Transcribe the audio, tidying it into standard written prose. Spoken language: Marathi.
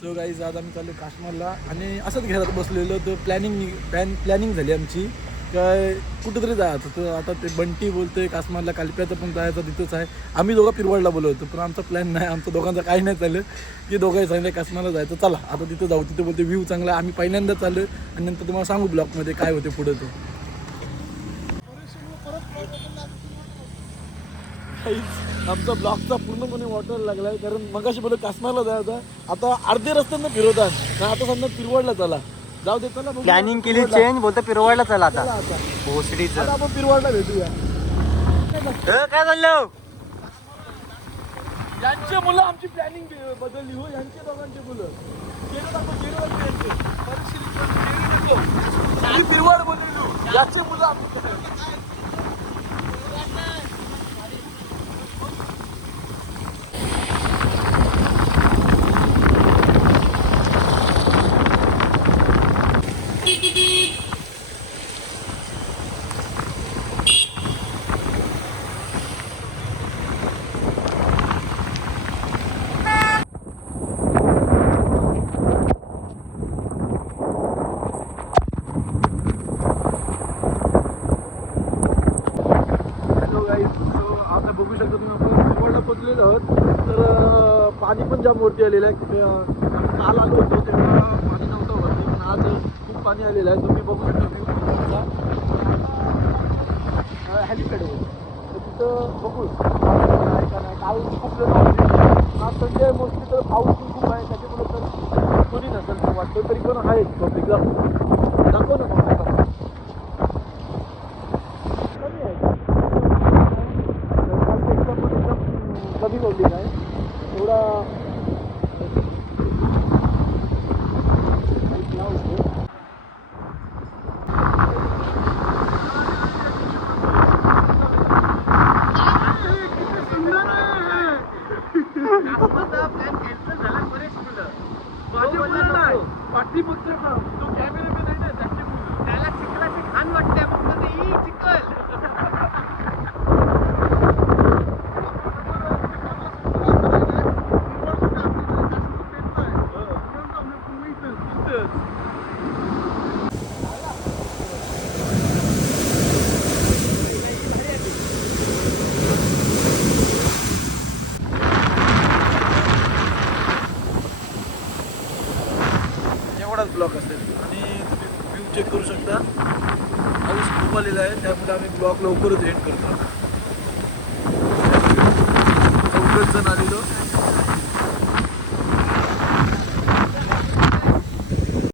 सो गाईज आज आम्ही चाललो काश्मीरला आणि असंच घरात बसलेलो तर प्लॅनिंग झाली आमची काय कुठंतरी जायचं तर आता ते बंटी बोलतोय काश्मीरला कालप्याचं पण जायचं तिथंच आहे. आम्ही दोघं पिरवडला बोलवतो पण आमचा प्लॅन नाही, आमचं दोघांचं काही नाही चाललं की दोघंही सांगितलं काश्मीरला जायचं चला आता तिथं जाऊ. तिथं बोलते व्ह्यू चांगला आम्ही पहिल्यांदा चाललो आणि नंतर तुम्हाला सांगू ब्लॉकमध्ये काय होते पुढं ते. आमचा ब्लॉकचा पूर्णपणे वॉटर लागलाय कारण मगाशी बोलतो काश्मीरला जायचं आता अर्धे रस्त्यानं फिरवतात ना आता समजा पिरवडला चला जाऊ दे चला प्लॅनिंग केली चेंज बोलतो पिरवाडला चला आता भोसडीचं आता आपण पिरवडला भेटूया. काय झालं यांचे मुलं आमची प्लॅनिंग बदलली हो यांचे दोघांचे मुलं पिरवड बदललो याचे मुलं आमची बघू शकता तुम्ही आपण पिरवडला पोचलेलो आहोत. तर पाणी पण जाम वरती आलेलं आहे. काल आलो होतो तेव्हा पाणी नव्हतं वरती पण आज खूप पाणी आलेलं आहे. तुम्ही बघू शकता हॅलिपॅड आहे तर तिथं बघू आहे का नाही. काल खूप जण होते आज संडे मोस्टली तर पाऊस पण खूप आहे त्याच्यामुळे तर कोणी नसेल वाटतं तरी पण आहे पब्लिकला दाखव ना कमी आहे कमी बोलली काय एवढा पाठीपुत्र तो कॅमेरा नाही ना त्याला चिखलाची घाण वाटते मग चिखल एवढाच ब्लॉक असेल आणि तुम्ही व्ह्यू चेक करू शकता. पाऊस खूप आलेला आहे त्यामुळे आम्ही ब्लॉक लवकरच एंड करतो. 14 जण आलेलो